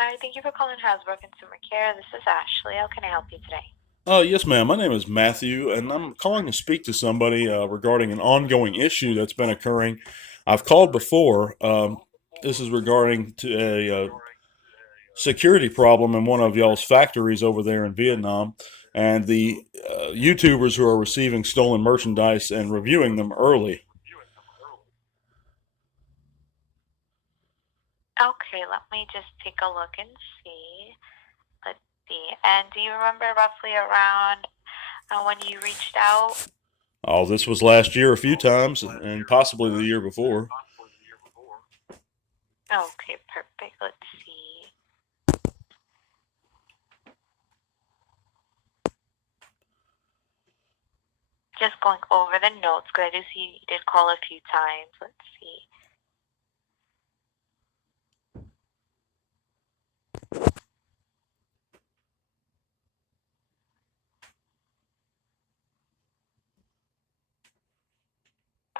Hi, thank you for calling HASBRO Consumer Care. This is Ashley. How can I help you today? Yes, ma'am. My name is Matthew, and I'm calling to speak to somebody regarding an ongoing issue that's been occurring. I've called before. This is regarding to a security problem in one of y'all's factories over there in Vietnam, and the YouTubers who are receiving stolen merchandise and reviewing them early. Okay, let me just take a look and see. Let's see. And do you remember roughly around when you reached out? Oh, this was last year a few times, and possibly the year before. Okay, perfect. Let's see. Just going over the notes because I do see you did call a few times. Let's see.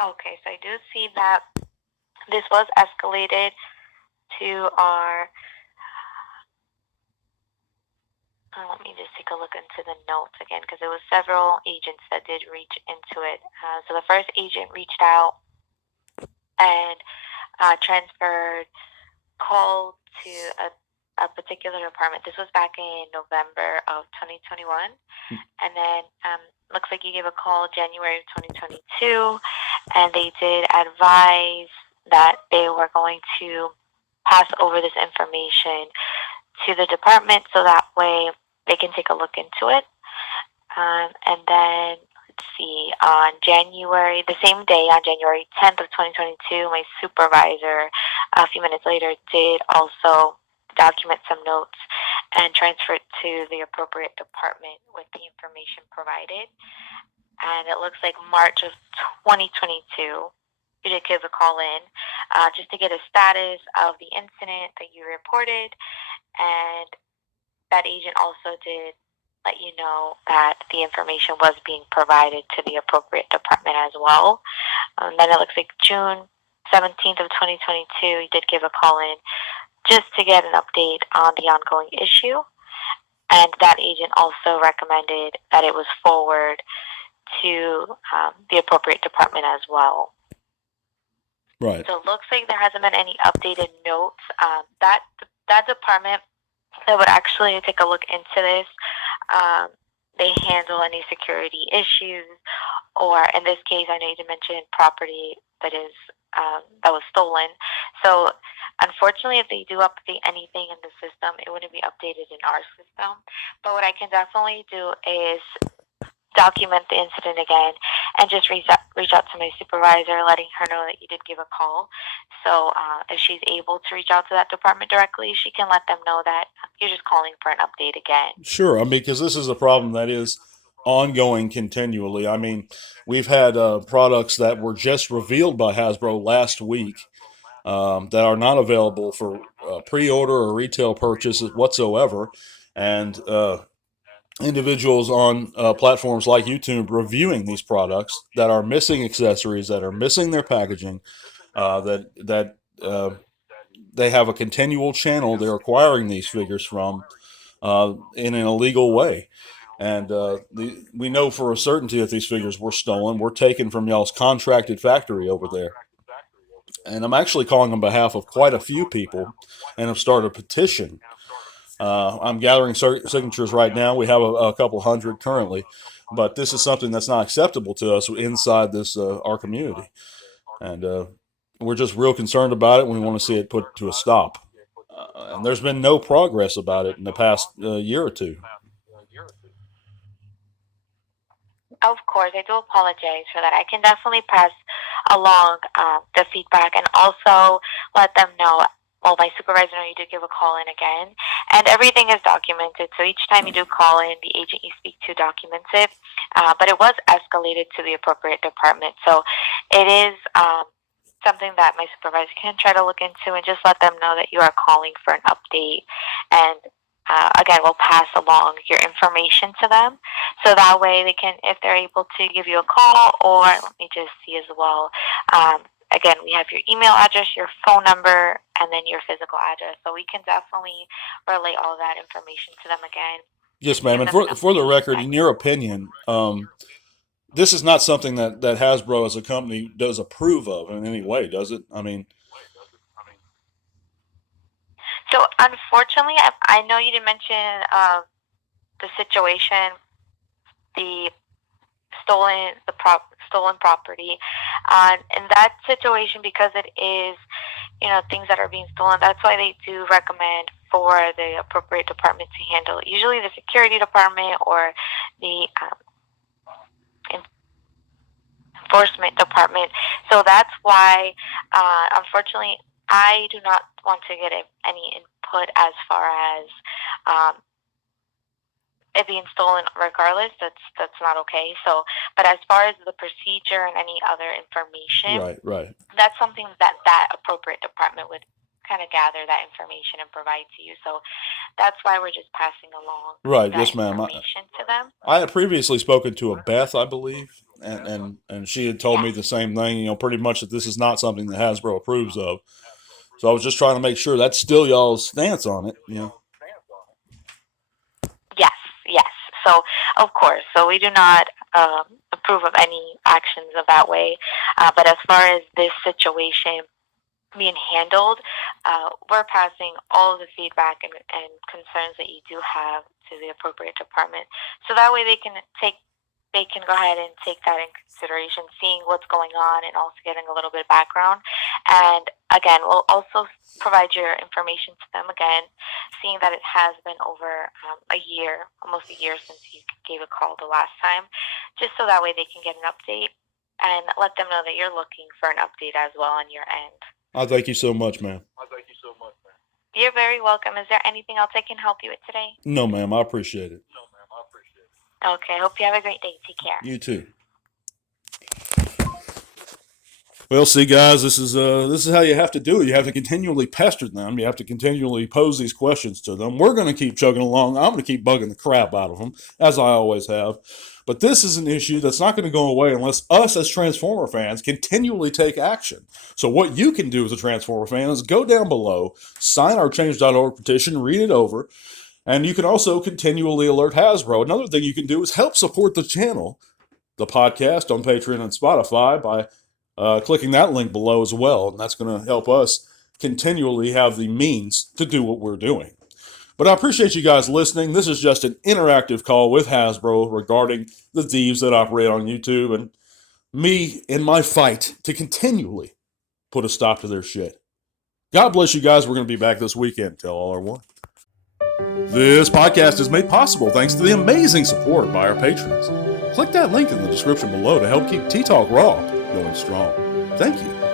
Okay, so I do see that this was escalated to our. Let me just take a look into the notes again because there was several agents that did reach into it. So the first agent reached out and transferred called to a particular department. This was back in November of 2021. And then looks like you gave a call January of 2022, and they did advise that they were going to pass over this information to the department so that way they can take a look into it. And then let's see, on January, the same day, on January 10th of 2022, my supervisor, a few minutes later, did also document some notes and transfer it to the appropriate department with the information provided. And it looks like March of 2022, you did give a call in just to get a status of the incident that you reported. And that agent also did let you know that the information was being provided to the appropriate department as well. Then it looks like June 17th of 2022, you did give a call in just to get an update on the ongoing issue. And that agent also recommended that it was forward to the appropriate department as well. Right. So it looks like there hasn't been any updated notes. That department that would actually take a look into this, they handle any security issues, or in this case, I know you mentioned property that was stolen. So unfortunately, if they do update anything in the system, it wouldn't be updated in our system. But what I can definitely do is document the incident again and just reach out to my supervisor, letting her know that you did give a call. So if she's able to reach out to that department directly, she can let them know that you're just calling for an update again. Sure. I mean, because this is a problem that is ongoing continually. I mean, we've had products that were just revealed by Hasbro last week that are not available for pre-order or retail purchases whatsoever, and individuals on platforms like YouTube reviewing these products that are missing accessories, that are missing their packaging, that they have a continual channel they're acquiring these figures from in an illegal way. And we know for a certainty that these figures were stolen, were taken from y'all's contracted factory over there. And I'm actually calling on behalf of quite a few people and have started a petition. I'm gathering signatures right now. We have a couple hundred currently, but this is something that's not acceptable to us inside this our community, and we're just real concerned about it. And we want to see it put to a stop. And there's been no progress about it in the past year or two. Of course, I do apologize for that. I can definitely pass along the feedback and also let them know. Well, my supervisor know you did give a call in again, and everything is documented. So each time you do call in, the agent you speak to documents it. But it was escalated to the appropriate department. So it is something that my supervisor can try to look into and just let them know that you are calling for an update. And again, we'll pass along your information to them so that way they can, if they're able to give you a call, or let me just see as well. again, we have your email address, your phone number, and then your physical address. So we can definitely relay all that information to them again. Yes, ma'am. And for the record, in your opinion, this is not something that Hasbro as a company does approve of in any way, does it? I mean, so unfortunately, I know you didn't mention the situation, the stolen property. In that situation, because it is, things that are being stolen, that's why they do recommend for the appropriate department to handle it. Usually the security department or the enforcement department. So that's why, unfortunately, I do not want to get any input as far as it being stolen regardless. That's not okay. So, but as far as the procedure and any other information, right, that's something that appropriate department would kind of gather that information and provide to you. So that's why we're just passing along right. that Yes, ma'am. information to them. I had previously spoken to a Beth, I believe, and she had told me the same thing. Pretty much that this is not something that Hasbro approves of. So I was just trying to make sure that's still y'all's stance on it. Yes. So of course, so we do not approve of any actions of that way. But as far as this situation being handled, we're passing all of the feedback and concerns that you do have to the appropriate department, so that way they can go ahead and take that in consideration, seeing what's going on and also getting a little bit of background. And again, we'll also provide your information to them again, seeing that it has been over almost a year since you gave a call the last time, just so that way they can get an update and let them know that you're looking for an update as well on your end. I thank you so much, ma'am. You're very welcome. Is there anything else I can help you with today? No, ma'am. I appreciate it. Okay. I hope you have a great day. Take care. You too. Well, see, guys, this is how you have to do it. You have to continually pester them. You have to continually pose these questions to them. We're going to keep chugging along. I'm going to keep bugging the crap out of them, as I always have. But this is an issue that's not going to go away unless us as Transformer fans continually take action. So what you can do as a Transformer fan is go down below, sign our Change.org petition, read it over, and you can also continually alert Hasbro. Another thing you can do is help support the channel, the podcast on Patreon and Spotify by clicking that link below as well. And that's going to help us continually have the means to do what we're doing. But I appreciate you guys listening. This is just an interactive call with Hasbro regarding the thieves that operate on YouTube and me in my fight to continually put a stop to their shit. God bless you guys. We're going to be back this weekend. Tell all our one. This podcast is made possible thanks to the amazing support by our patrons. Click that link in the description below to help keep Tea Talk Raw going strong. Thank you.